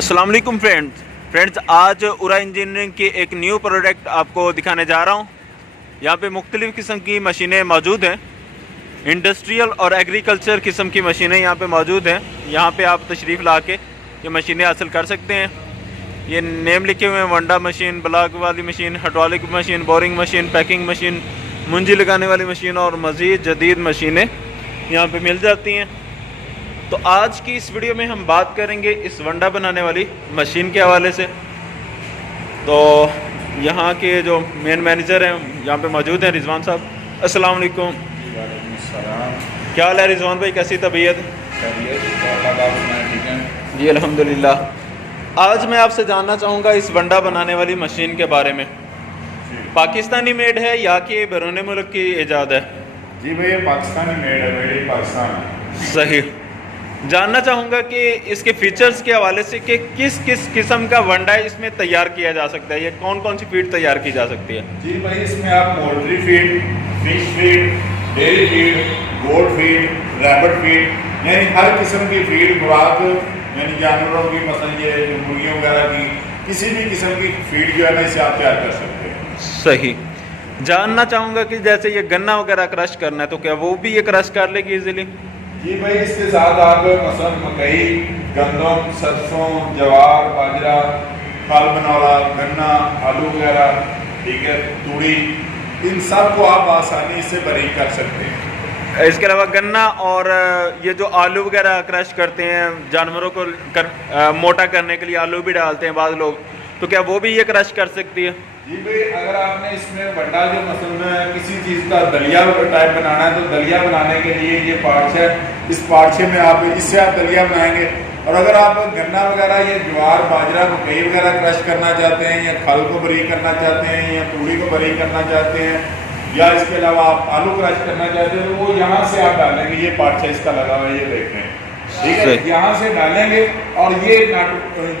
अस्सलाम वालेकुम फ्रेंड्स, आज उरा इंजीनियरिंग की एक न्यू प्रोडक्ट आपको दिखाने जा रहा हूँ। यहाँ पे मुख्तलिफ़ किस्म की मशीनें मौजूद हैं। इंडस्ट्रियल और एग्रीकल्चर किस्म की मशीनें यहाँ पे मौजूद हैं। यहाँ पे आप तशरीफ़ ला के ये मशीनें हासिल कर सकते हैं। ये नेम लिखे हुए हैं: वंडा मशीन, ब्लॉक वाली machine, hydraulic machine, boring machine, packing machine, मुंजी लगाने वाली मशीन और मज़ीद जदीद मशीनें यहाँ पे मिल जाती हैं। तो आज की इस वीडियो में हम बात करेंगे इस वंडा बनाने वाली मशीन के हवाले से। तो यहाँ के जो मेन मैनेजर हैं यहाँ पे मौजूद हैं, रिजवान साहब। अस्सलाम वालेकुम। क्या हाल है रिजवान भाई, कैसी तबीयत? जी अल्हम्दुलिल्लाह। आज मैं आपसे जानना चाहूँगा इस वंडा बनाने वाली मशीन के बारे में। पाकिस्तानी मेड है या कि बैरून मुल्क की ईजाद है? जी भैया पाकिस्तानी मेड है, मेड इन पाकिस्तान। सही। जानना चाहूँगा कि इसके फीचर्स के हवाले से कि किस किस किस्म का वंडा इसमें तैयार किया जा सकता है, ये कौन कौन सी फीड तैयार की जा सकती है? जी भाई इसमें आप poultry feed, fish feed, dairy feed, goat feed, rabbit feed, यानी हर किस्म की फीड खुराक, यानी जानवरों की मसलन ये मुर्गियों वगैरह की किसी भी किस्म की फीड जो है ना इसे आप तैयार कर सकते हैं। सही। जानना चाहूँगा कि जैसे ये गन्ना वगैरह क्रश करना है तो क्या वो भी ये क्रश कर लेगी इजीली? जी भाई इसके साथ आप मसलन मकई, गंदम, सरसों, जवार, बाजरा, फल बनौला, गन्ना, आलू वगैरह, ठीक है, तूड़ी, इन सब को आप आसानी से बारीक कर सकते हैं। इसके अलावा गन्ना और ये जो आलू वगैरह क्रश करते हैं, जानवरों को मोटा करने के लिए आलू भी डालते हैं बाद लोग, तो क्या वो भी ये क्रश कर सकती है? जी भाई अगर आपने इसमें वंडा जो मसलन किसी चीज़ का दलिया टाइप बनाना है तो दलिया बनाने के लिए ये पार्ट्स है, इस पार्ट्स में आप इससे आप दलिया बनाएंगे। और अगर आप गन्ना वगैरह, ये ज्वार, बाजरा, मकई वगैरह क्रश करना चाहते हैं, या खल को बारीक करना चाहते हैं, या तूड़ी को बारीक करना चाहते हैं, या इसके अलावा आप आलू क्रश करना चाहते हैं, तो वो यहाँ से आप डालेंगे। ये पार्ट्स है इसका लगा हुआ है, ये देख रहे हैं, ठीक है, यहाँ से डालेंगे। और ये नट,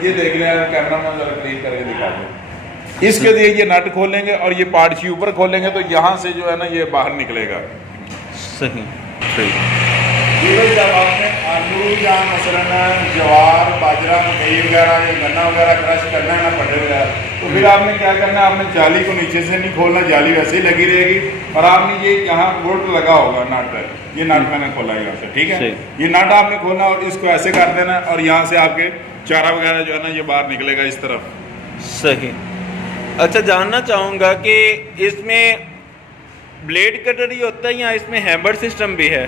ये देख रहे हैं, कैमरा में जरा क्लीन करके दिखा दो, इसके लिए ये नट खोलेंगे और ये पार्ट्स ऊपर खोलेंगे तो यहाँ से जो है ना ये बाहर निकलेगा। सही सही। ये भाई जब आपने आलू या मसलन ज्वार, बाजरा, मकई वगैरह या गन्ना वगैरह क्रश करना है ना, पटे वगैरह, तो फिर आपने क्या करना है, आपने जाली को नीचे से नहीं खोलना, जाली वैसे ही लगी रहेगी। और आपने ये यहाँ बोल्ट लगा होगा नट, ये नट मैंने खोला यहाँ से, ठीक है, ये नट आपने खोलना और इसको ऐसे कर देना और यहाँ से आपके चारा वगैरह जो है ना ये बाहर निकलेगा इस तरफ। सही। अच्छा, जानना चाहूँगा कि इसमें ब्लेड कटर ही होता है या इसमें हैमर सिस्टम भी है?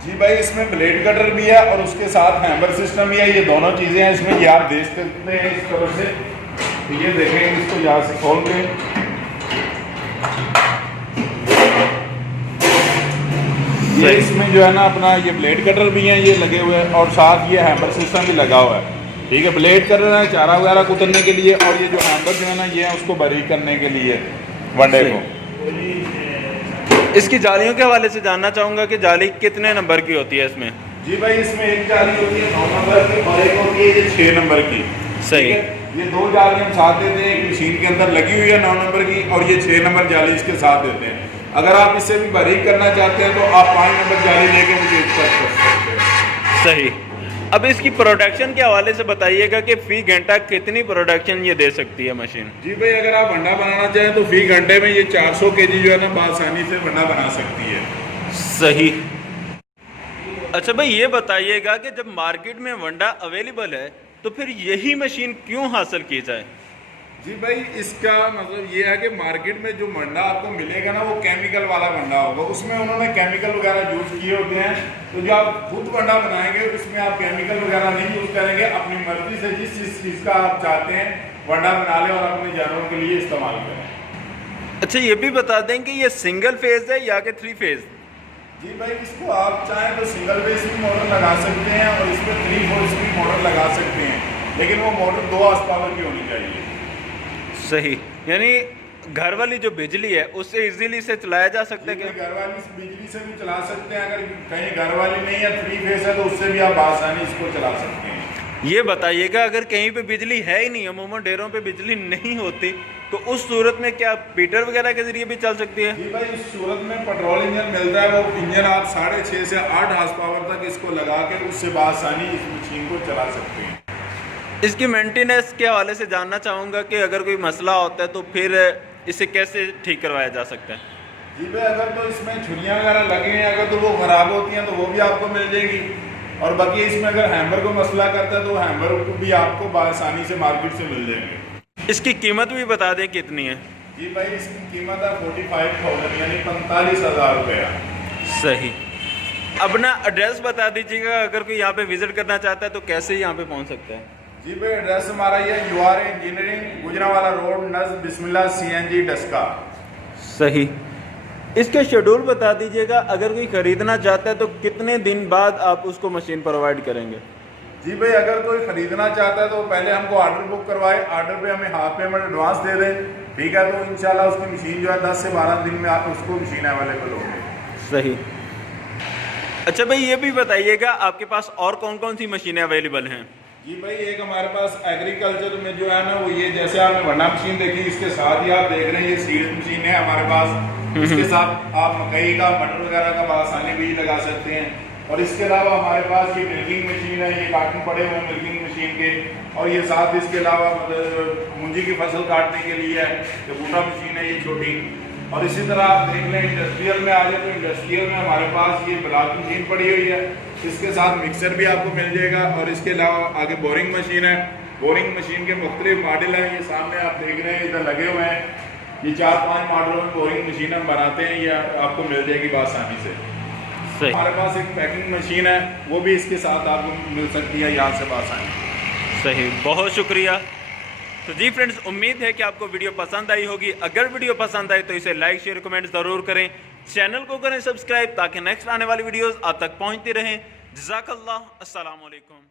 जी भाई इसमें ब्लेड कटर भी है और उसके साथ हैमर सिस्टम भी है, ये दोनों चीज़ें हैं इसमें। ये आप देख सकते हैं इस तरह से, तो ये देखें, इसको यहाँ से खोल के ये इसमें जो है ना अपना ये ब्लेड कटर भी हैं, ये लगे हुए हैं, और साथ ये हैमर सिस्टम भी लगा हुआ है, ठीक है। ब्लेड कर रहे हैं चारा वगैरह कुतरने के लिए, और ये जो हैमर जो है ना ये है उसको बारीक करने के लिए वंडे को। इसकी जालियों के हवाले से जानना चाहूँगा कि जाली कितने नंबर की होती है इसमें? जी भाई इसमें एक जाली होती है 9 नंबर की और एक होती है ये 6 नंबर की। सही। ये दो जाली हम साथ देते हैं, एक मशीन के अंदर लगी हुई है 9 नंबर की और ये 6 नंबर जाली इसके साथ देते हैं। अगर आप इससे भी बारीक करना चाहते हैं तो आप 5 नंबर जाली लेके मुझे कर सकते हैं। सही। अब इसकी प्रोडक्शन के हवाले से बताइएगा कि फी घंटा कितनी प्रोडक्शन ये दे सकती है मशीन? जी भाई अगर आप वंडा बनाना चाहें तो फी घंटे में ये 400 kg जो है ना आसानी से वंडा बना सकती है। सही। अच्छा भाई ये बताइएगा कि जब मार्केट में वंडा अवेलेबल है तो फिर यही मशीन क्यों हासिल की जाए? जी भाई इसका मतलब ये है कि मार्केट में जो वंडा आपको मिलेगा ना वो केमिकल वाला वंडा होगा, उसमें उन्होंने केमिकल वगैरह यूज किए होते हैं। तो जो आप खुद वंडा बनाएंगे उसमें आप केमिकल वगैरह नहीं यूज करेंगे, अपनी मर्जी से जिस चीज़ का आप चाहते हैं वंडा बना लें और अपने जानवरों के लिए इस्तेमाल करें। अच्छा ये भी बता दें कि ये सिंगल फेज है या कि 3 फेज? जी भाई इसको आप चाहें तो सिंगल फेज भी मोटर लगा सकते हैं और इस पर 3 फोर्स भी मोटर लगा सकते हैं, लेकिन वो मोटर 2 हॉर्स पावर की होनी चाहिए। सही। यानी घर वाली जो बिजली है उससे इजीली से चलाया जा सकता है क्या? घर वाली बिजली से भी चला सकते हैं, अगर कहीं घर वाली नहीं है 3 फेज है तो उससे भी आप आसानी इसको चला सकते हैं। ये बताइएगा अगर कहीं पे बिजली है ही नहीं, अमूमन डेरों पे बिजली नहीं होती, तो उस सूरत में क्या पीटर वगैरह के जरिए भी चल सकती है? जी भाई उस सूरत में पेट्रोल इंजन मिलता है, वो इंजन आप 6.5 से 8 हॉर्स पावर तक इसको लगा के उससे आसानी इस मशीन को चला सकते हैं। इसकी मेंटेनेंस के हवाले से जानना चाहूँगा कि अगर कोई मसला होता है तो फिर इसे कैसे ठीक करवाया जा सकता है? जी भाई, अगर तो इसमें छुरियाँ वगैरह लगी हैं, अगर तो वो ख़राब होती हैं तो वो भी आपको मिल जाएगी। और बाकी इसमें अगर हैमर को मसला करता है तो हैमर को भी आपको आसानी से मार्केट से मिल जाएंगे। इसकी कीमत भी बता दें कितनी है? जी भाई, इसकी कीमत है 45,000 यानी 45,000 रुपया। सही। अपना एड्रेस बता दीजिएगा, अगर कोई यहाँ पे विजिट करना चाहता है तो कैसे यहाँ पे पहुँच सकता है? जी भाई, एड्रेस हमारा ये UR इंजीनियरिंग गुजरावाला रोड नज़ बिस्मिल्लाह CNG डस्का। सही। इसके शेड्यूल बता दीजिएगा, अगर कोई ख़रीदना चाहता है तो कितने दिन बाद आप उसको मशीन प्रोवाइड करेंगे? जी भाई, अगर कोई ख़रीदना चाहता है तो पहले हमको ऑर्डर बुक करवाए, ऑर्डर पे हमें हाफ पेमेंट एडवांस दे दें, ठीक है, तो इंशाल्लाह उसकी मशीन जो है 10 से 12 दिन में आप उसको मशीन अवेलेबल होगी। सही। अच्छा भाई, ये भी बताइएगा आपके पास और कौन कौन सी मशीनें अवेलेबल हैं? जी भाई, एक हमारे पास एग्रीकल्चर में जो है ना वो ये, जैसे आपने वरना मशीन देखी, इसके साथ ही आप देख रहे हैं ये सीड मशीन है हमारे पास। इसके साथ आप मकई का, मटर वगैरह का आसानी बीज लगा सकते हैं। और इसके अलावा हमारे पास ये मिल्किंग मशीन है, ये कार्टन पड़े हुए हैं मिल्किंग मशीन के। और ये साथ इसके अलावा मतलब मूंजी की फसल काटने के लिए है, ये बूटा मशीन है ये छोटी। और इसी तरह आप देख लें इंडस्ट्रियल में आ जाए तो इंडस्ट्रियल में हमारे पास ये ब्लाक मशीन पड़ी हुई है, इसके साथ मिक्सर भी आपको मिल जाएगा। और इसके अलावा आगे बोरिंग मशीन है, बोरिंग मशीन के मुख्तलिफ मॉडल हैं, ये सामने आप देख रहे हैं इधर लगे हुए हैं। ये 4-5 मॉडलों में बोरिंग मशीन हम बनाते हैं, ये आपको मिल जाएगी आसानी से। सही। हमारे पास एक पैकिंग मशीन है, वो भी इसके साथ आपको मिल सकती है यहाँ से आसानी। सही, बहुत शुक्रिया। तो जी फ्रेंड्स, उम्मीद है कि आपको वीडियो पसंद आई होगी। अगर वीडियो पसंद आई तो इसे लाइक शेयर कमेंट ज़रूर करें, चैनल को करें सब्सक्राइब ताकि नेक्स्ट आने वाली वीडियोस आप तक पहुंचती रहें। जज़ाकल्लाह, अस्सलाम वालेकुम।